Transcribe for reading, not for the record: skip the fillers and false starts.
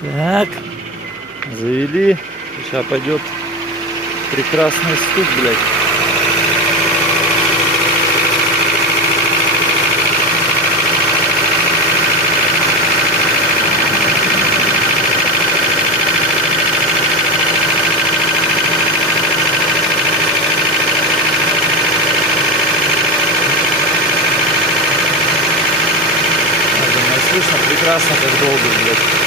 Так, завели. Сейчас пойдет прекрасный стук, блядь. Слышно прекрасно, как долго, блядь.